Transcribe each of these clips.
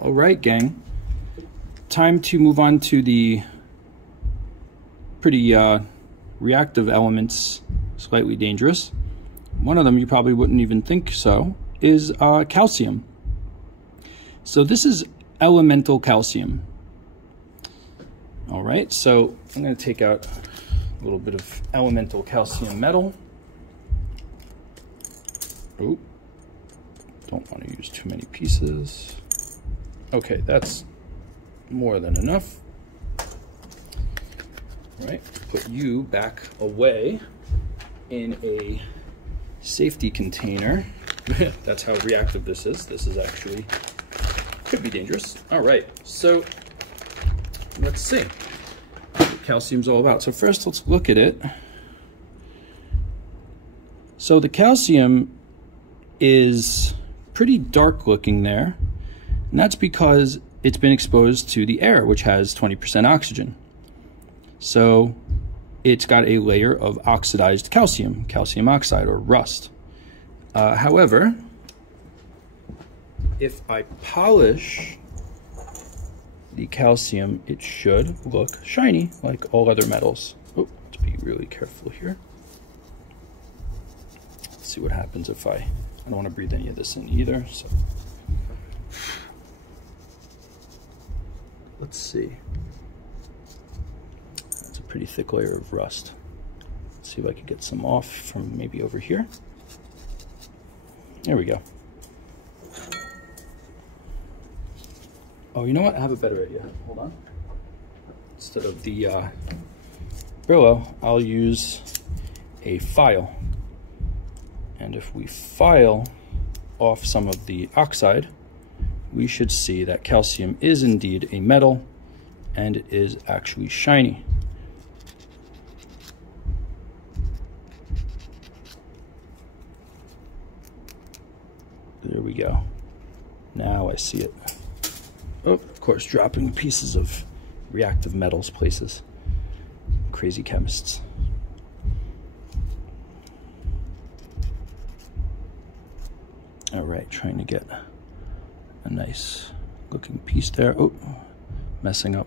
All right, gang. Time to move on to the pretty reactive elements, slightly dangerous. One of them, you probably wouldn't even think so, is calcium. So this is elemental calcium. All right, so I'm going to take out a little bit of elemental calcium metal. Oh, don't want to use too many pieces. Okay, that's more than enough. All right, put you back away in a safety container. That's how reactive this is. This is actually, could be dangerous. All right, so let's see what calcium's all about. So first, let's look at it. So the calcium is pretty dark looking there, and that's because it's been exposed to the air, which has 20% oxygen. So it's got a layer of oxidized calcium, calcium oxide or rust. However, if I polish the calcium, it should look shiny like all other metals. Oh, let's be really careful here. Let's see what happens if I don't want to breathe any of this in either. So let's see. That's a pretty thick layer of rust. Let's see if I can get some off from maybe over here. There we go. Oh, you know what? I have a better idea. Hold on. Instead of the Brillo, I'll use a file. And if we file off some of the oxide, we should see that calcium is indeed a metal and it is actually shiny. There we go. Now I see it. Oh, of course, dropping pieces of reactive metals places. Crazy chemists. All right, trying to get a nice looking piece there. Oh, messing up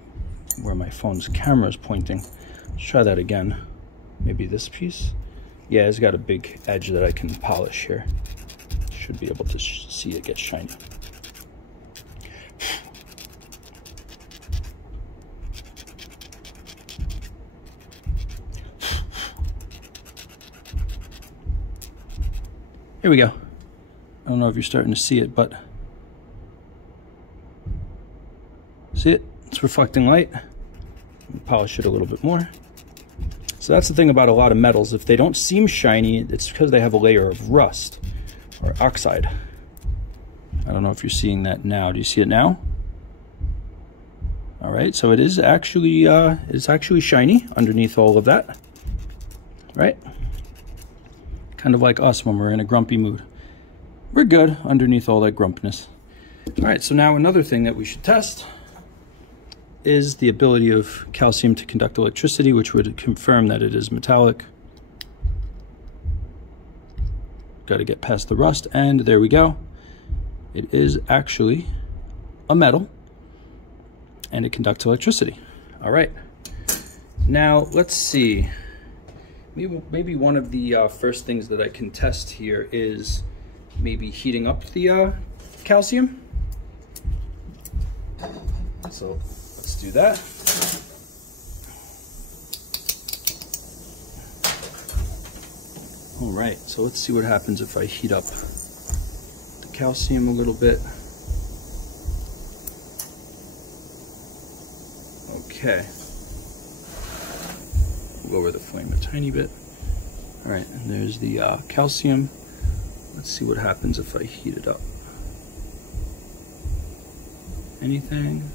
where my phone's camera is pointing. Let's try that again. Maybe this piece. Yeah, it's got a big edge that I can polish here. Should be able to see it get shiny. Here we go. I don't know if you're starting to see it, but see it? It's reflecting light. Polish it a little bit more. So that's the thing about a lot of metals. If they don't seem shiny, it's because they have a layer of rust or oxide. I don't know if you're seeing that now. Do you see it now? All right, so it is actually it's actually shiny underneath all of that, right? Kind of like us when we're in a grumpy mood. We're good underneath all that grumpiness. All right, so now another thing that we should test is the ability of calcium to conduct electricity, which would confirm that it is metallic. Got to get past the rust, and there we go. It is actually a metal, and it conducts electricity. All right. Now, let's see. Maybe one of the first things that I can test here is maybe heating up the calcium. So let's do that. All right, so let's see what happens if I heat up the calcium a little bit. Okay. Lower the flame a tiny bit. All right, and there's the calcium. Let's see what happens if I heat it up. Anything?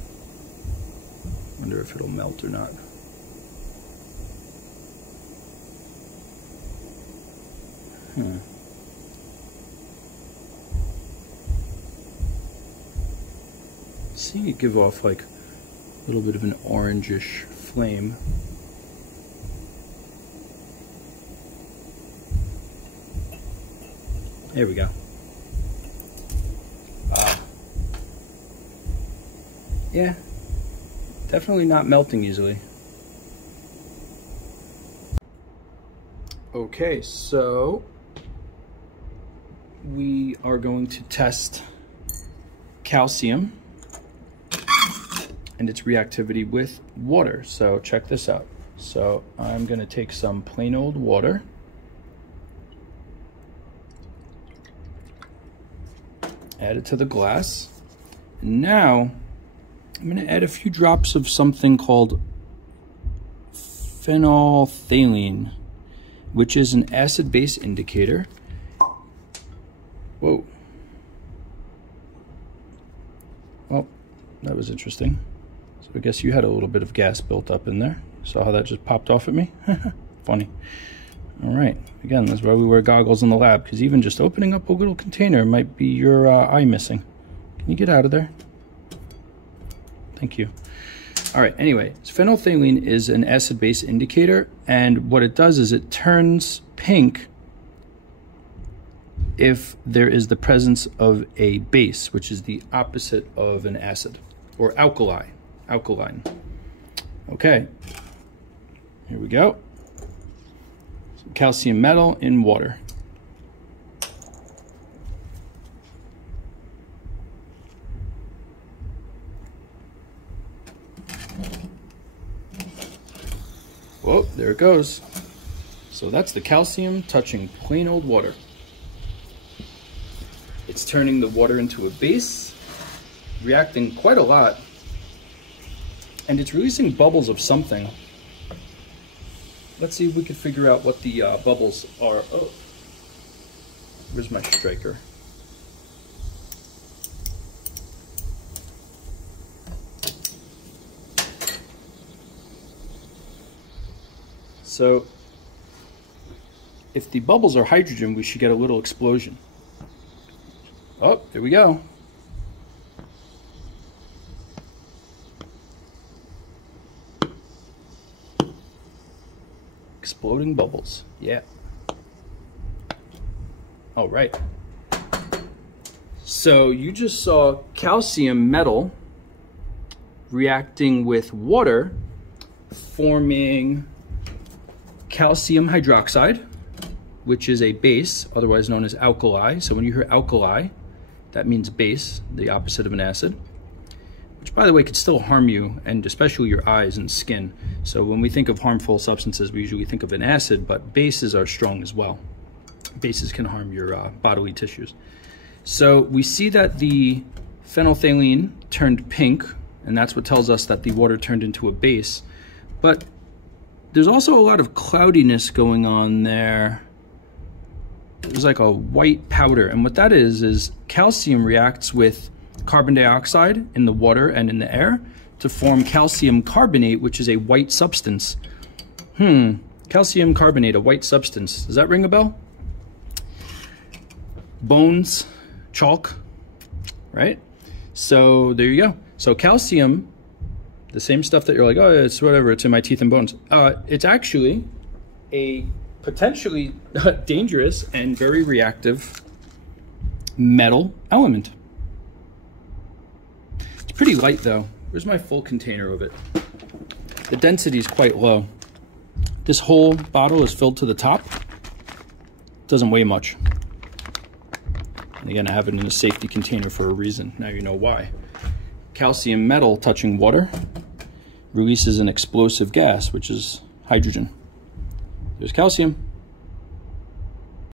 Wonder if it'll melt or not. Seeing it give off like a little bit of an orangish flame. There we go. Yeah, definitely not melting easily. Okay, so we are going to test calcium and its reactivity with water. So check this out. So I'm gonna take some plain old water, add it to the glass. And now I'm gonna add a few drops of something called phenolphthalein, which is an acid-base indicator. Whoa. Well, that was interesting. So I guess you had a little bit of gas built up in there. Saw how that just popped off at me? Funny. All right, again, that's why we wear goggles in the lab, because even just opening up a little container might be your eye missing. Can you get out of there? Thank you. All right, anyway, phenolphthalein is an acid-base indicator, and what it does is it turns pink if there is the presence of a base, which is the opposite of an acid, or alkaline. Okay, here we go. Some calcium metal in water. Whoa, there it goes. So that's the calcium touching plain old water. It's turning the water into a base, reacting quite a lot, and it's releasing bubbles of something. Let's see if we can figure out what the bubbles are. Oh, where's my striker? So if the bubbles are hydrogen, we should get a little explosion. Oh, there we go. Exploding bubbles, yeah. All right. So you just saw calcium metal reacting with water, forming calcium hydroxide, which is a base, otherwise known as alkali. So when you hear alkali, that means base, the opposite of an acid, which by the way could still harm you, and especially your eyes and skin. So when we think of harmful substances, we usually think of an acid, but bases are strong as well. Bases can harm your bodily tissues. So we see that the phenolphthalein turned pink, and that's what tells us that the water turned into a base. But there's also a lot of cloudiness going on there. There's like a white powder, and what that is calcium reacts with carbon dioxide in the water and in the air to form calcium carbonate, which is a white substance. Calcium carbonate, a white substance. Does that ring a bell? Bones, chalk, right? So there you go. So calcium, the same stuff that you're like, oh, it's whatever, it's in my teeth and bones. It's actually a potentially dangerous and very reactive metal element. It's pretty light though. Where's my full container of it? The density is quite low. This whole bottle is filled to the top. Doesn't weigh much. And again, I have it in a safety container for a reason. Now you know why. Calcium metal touching water releases an explosive gas, which is hydrogen. There's calcium.